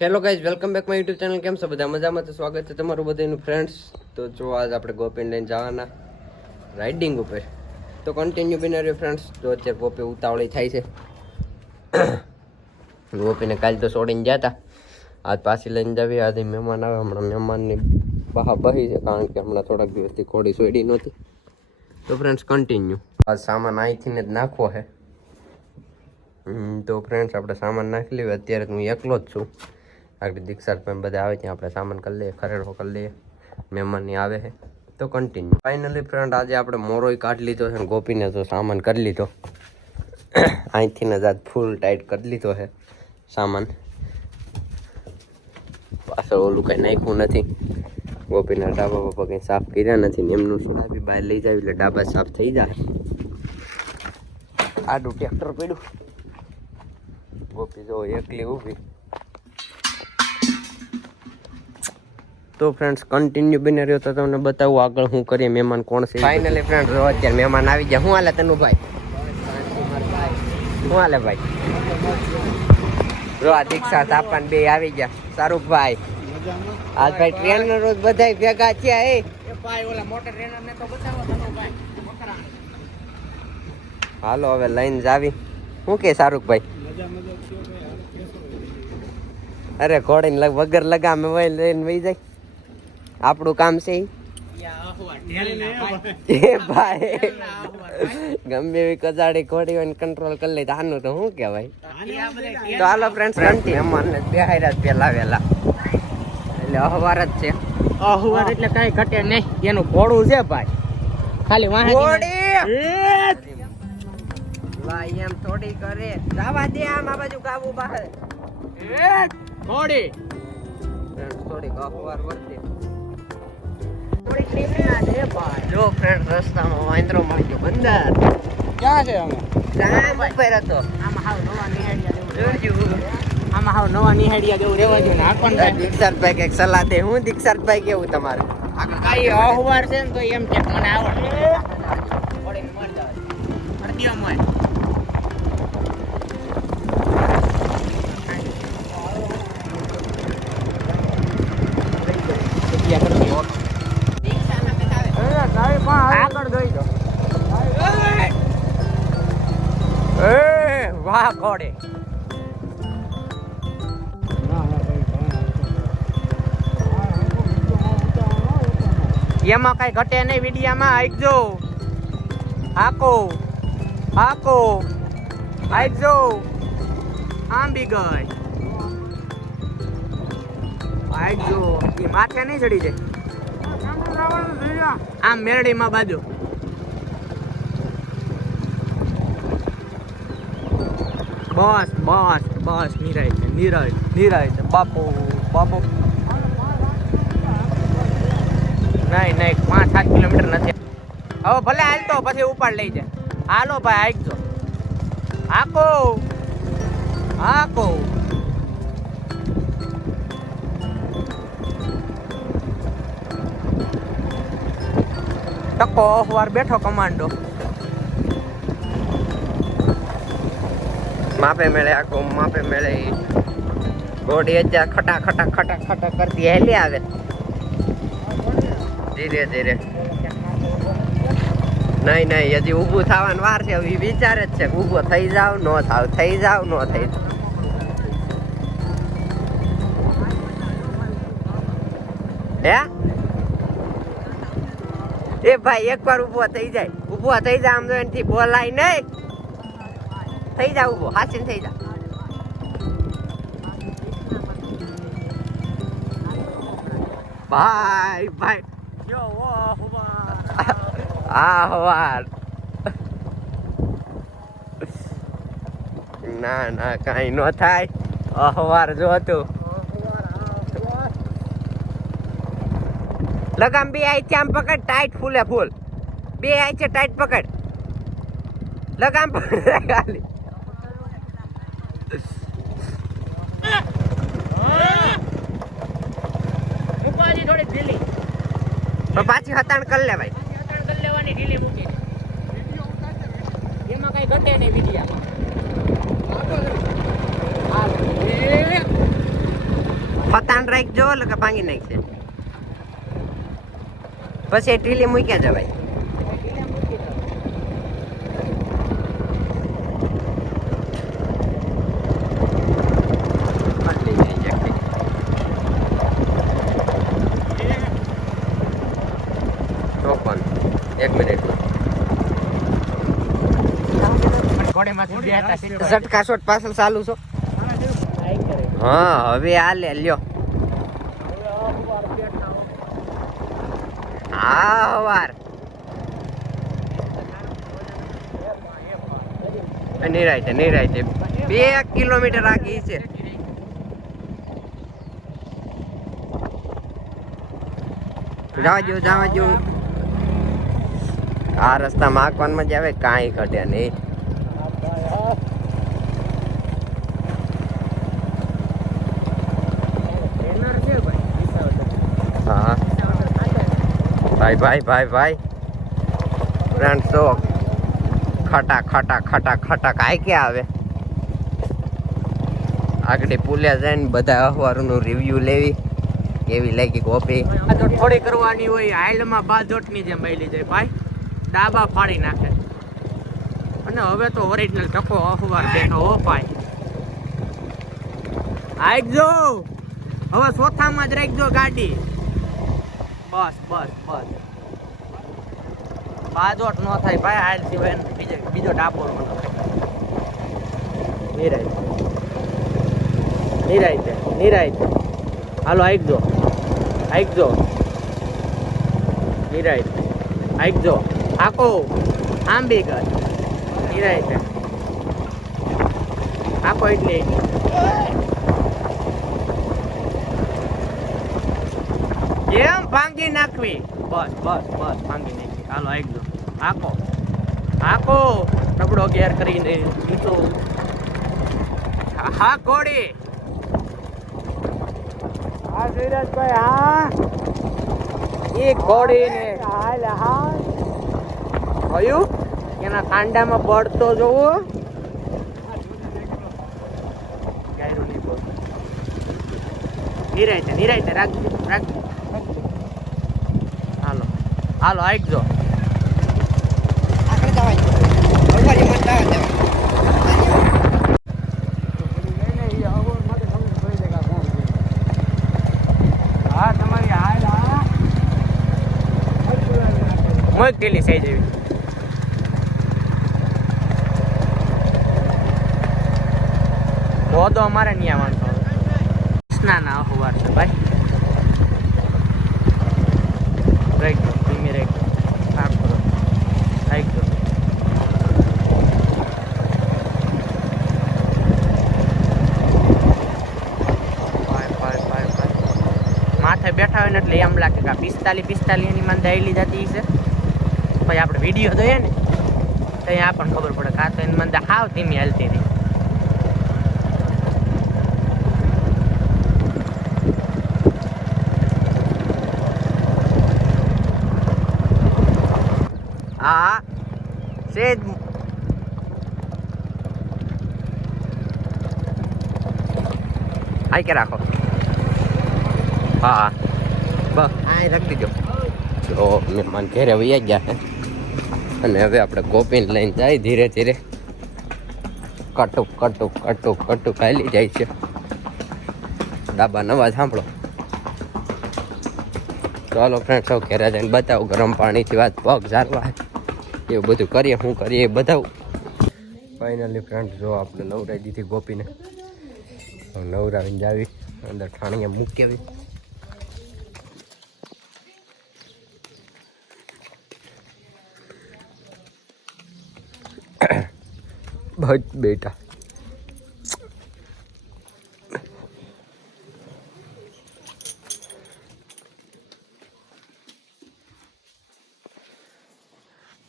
Hello guys, welcome back my YouTube channel. કેમ છો બધા? મજામાં? તો સ્વાગત છે તમારું બધાનું ફ્રેન્ડ્સ. તો જો આજ આપણે ગોપીને લઈને જવાના રાઇડિંગ ઉપર. તો કન્ટિન્યુ બિના રહ્યો ફ્રેન્ડ્સ. જો અત્યારે ગોપી ઉતાવળી થાય છે. ગોપીને કાલ તો છોડીને ગયા હતા, આજ પાછી લઈને જાવી. આજે મહેમાન આવે, હમણાં મહેમાનની બહા બહી છે, કારણ કે હમણાં થોડાક દિવસથી ઘોડી છોડી નહોતી. તો ફ્રેન્ડ્સ કન્ટિન્યુ આ સામાન અહીંથી જ નાખવો છે. તો ફ્રેન્ડ્સ આપણે સામાન નાખી લઈએ. અત્યારે હું એકલો જ છું. આગળ દીક્ષાભાઈ બધા આવે ત્યાં આપણે સામાન કરી લઈએ, ખરેડો કરી લઈએ. મહેમાનની આવે છે તો કન્ટિન્યુ. ફાઇનલી ફ્રેન્ડ આજે આપણે મોરોય કાઢી લીધો છે, ગોપીને તો સામાન કરી લીધો. અહીંથી ને આજ ફૂલ ટાઈટ કરી લીધો છે સામાન. પાછળ ઓલું કંઈ નાખ્યું નથી. ગોપીના ડાબા બાબા કંઈ સાફ કર્યા નથી ને એમનું શું બી બહાર લઈ જાવ એટલે ડાબા સાફ થઈ જાય. આડું ટ્રેક્ટર પડ્યું. ગોપી જો એકલી ઊભી. તો ફ્રેન્ડ્સ કન્ટિન્યુ બની રહ્યો તો તમને બતાવું આગળ શું કરીએ, મહેમાન કોણ છે. ફાઇનલી ફ્રેન્ડ જો અત્યારે મહેમાન આવી ગયા. શું હાલે તનુભાઈ? શું હાલે ભાઈ? જો આ દીક્ષા તાપાન બે આવી ગયા. શાહરૂખભાઈ આજ ભાઈ ટ્રેનર રોજ બધા ભેગા થયા. એ ભાઈ ઓલા મોટા ટ્રેનર ને તો બતાવો તનુભાઈ. હાલો હવે લઈને જાવી. શું કે શાહરૂખભાઈ? અરે ઘોડીને વગર લગામે વહી લઈને વહી જાય. આપણું કામ છે એ ભાઈ. ગમે એવી કજાડી ઘોડી હોય કંટ્રોલ કરી લે. આનું તો શું કહેવાય. તો હાલો ફ્રેન્ડ્સ મહેમાનને બેહાર્યા પેલા વેલા એટલે અહવાર જ છે. અહવાર એટલે કઈ ઘટે નહીં. એનું ઘોડું છે ભાઈ, ખાલી ઘોડી ભાઈ એમ થોડી કરે. જવા દે આમ આ બાજુ ગાવું બહાર. ઘોડી થોડીક અહવાર વર્તે. જો ફ્રેન્ડ રસ્તામાં વાંદરો મળી ગયો બંદર. ક્યાં છે અમે? ગામ ઉપર હતો. આમાં હાવ નવા નિહાળિયા જેવું રહેવા જોઈએ ને આપણને. દીક્ષાભાઈ કઈક સલાહ દે. હું દીક્ષાભાઈ કેવું તમારું? કઈ અહવાર છે ને તો એમ કે મને આવડે. વાહ ઘોડે. એમાં કઈ ઘટે નહીં. વિડીયામાં આઈજો હાકો હાકો આઈજો. આમ બી ગઈ આઈજો. એ માથે નહીં ચડી જાય. આમ મેરડીમાં બાજુ. બસ બસ બસ નિરાય છે, નિરાય નિરાય છે. બાપુ બાપુ નહીં નહીં 5-7 કિલોમીટર નથી. હવે ભલે હાલતો પછી ઉપાડ લઈ જાય. હાલો ભાઈ હાકજો. હાકો હાકો. ટકો અખબાર બેઠો કમાન્ડો. માપે મેળે આખો માપે મેળે. ઘોડી અત્યારે ખટા ખટા ખટા ખટા કરતી હેલી આવે ધીરે ધીરે. નહીં નહીં હજી ઊભું થવાની વાર છે. હવે વિચારે જ છે ઊભો થઈ જાવ નો થાવ, થઈ જાવ નો થઈ. હે એ ભાઈ એકવાર ઊભો થઈ જાય, ઊભો થઈ જાય. આમ તો એનાથી બોલાય નહીં. થઈ જા ઊભો, હાસીને થઈ જા. ભાઈ ભાઈ આહવાર. ના ના કઈ ન થાય. અહવાર જો હતું. લગામ બે આઈ છે. આમ પકડ ટાઈટ. ફૂલે ફૂલ બે આઈ છે. ટાઈટ પકડ. લગામ પકડ ખાલી. થોડી ઢીલી પાછી હતાણ કરી લે ભાઈ. હતાણ કરી લેવાની ઢીલી મૂકી. એમાં કઈ ઘટે નહીં વિડીયામાં. પતાણ રાખજો એટલે કે ભાંગી નાખશે. પછી ટીલી મૂક્યા જવાય. ચોપન 1 મિનિટ ઝટકા શોટ પાછળ ચાલુ છો. હા હવે આ લે લ્યો. હા વાર નિરાયતે 2 કિલોમીટર આગી છે. જવા જો આ રસ્તા માકવાનમાં જ આવે કાંઈ ઘટે નહીં. હા ભાઈ ફ્રેન્ડ તો ખટા કાંઈ ક્યાં આવે. આગળ પુલ્યા જાય ને બધા અખબારોનું રિવ્યુ લેવી કેવી લાગી કોપી. તો થોડી કરવાની હોય હાઈલમાં બાજોટની જેમ મળી જાય ભાઈ, ડાબા ફાડી નાખે. અને હવે તો ઓરિજિનલ ટકો અખબાર બેઠો હો ભાઈ. આઈજો હવે ચોથામાં જ રાખજો ગાડી. બસ બાજોટ ન થાય ભાઈ. હાલ સિવાય બીજો ડાબો નિરાયતે હાલો આઈજો નિરાયતે આકો આંબી કર નિરાયતે આકો એટલે કેમ ભાંગી નાખવી. બસ ભાંગી નાખી. હાલો આઈજો આકો ટબડો ગેર કરીને નીચો. હા ઘોડી ધીરજભાઈ. હા એ ઘોડીને કયું એના કાંડામાં પડતો જોવો. નિરાયતે રાખજો. હાલો આઈજો. મોકલી સહી જેવી તો અમારે નહીં આવવાનું. ના અખબાર છે ભાઈ. રાખજો ધીમે રાખજો. માથે બેઠા હોય ને એટલે એમ લાગે કે 45 એની માં દાયલી જતી છે. પછી આપણે વિડીયો જોઈએ ને તો આપણને ખબર પડે કે આ તો એની મંદા હાવ ધીમી હાલતી હતી. હા સેજ આઈ કે રાખો. હા બસ આ રાખી દીધો. તો મહેમાન ઘેરે વૈયા ગયા છે અને હવે આપણે ગોપીને લઈને જાય ધીરે ધીરે કટુક હાલી જાય છે. ડાબા નવા સાંભળો. ચાલો ફ્રેન્ડ સૌ ઘેરે જઈને બતાવું ગરમ પાણીથી વાત પગ ઝારવા એવું બધું કરીએ. શું કરીએ એ બતાવું. ફાઇનલી ફ્રેન્ડ જો આપણે નવરાઈ દીધી ગોપીને. નવરાવીને જાવી અંદર ઠાણીએ મૂકી આવી. બસ બેટા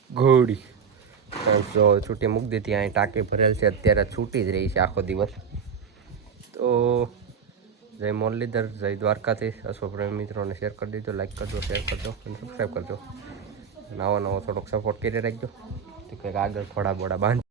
ઘોડી જો છૂટી મૂકી દીધી. અહીં ટાંકી ભરેલ છે અત્યારે છૂટી જ રહી છે આખો દિવસ. તો જય મુરલીધર, જય દ્વારકાથી. અશ્વપ્રેમી મિત્રોને શેર કરી દીધો, લાઈક કરજો, શેર કરજો અને સબસ્ક્રાઈબ કરજો. નવો થોડોક સપોર્ટ કરી રાખજો. તો કંઈક આગળ ખોડા બોડા બાંધ.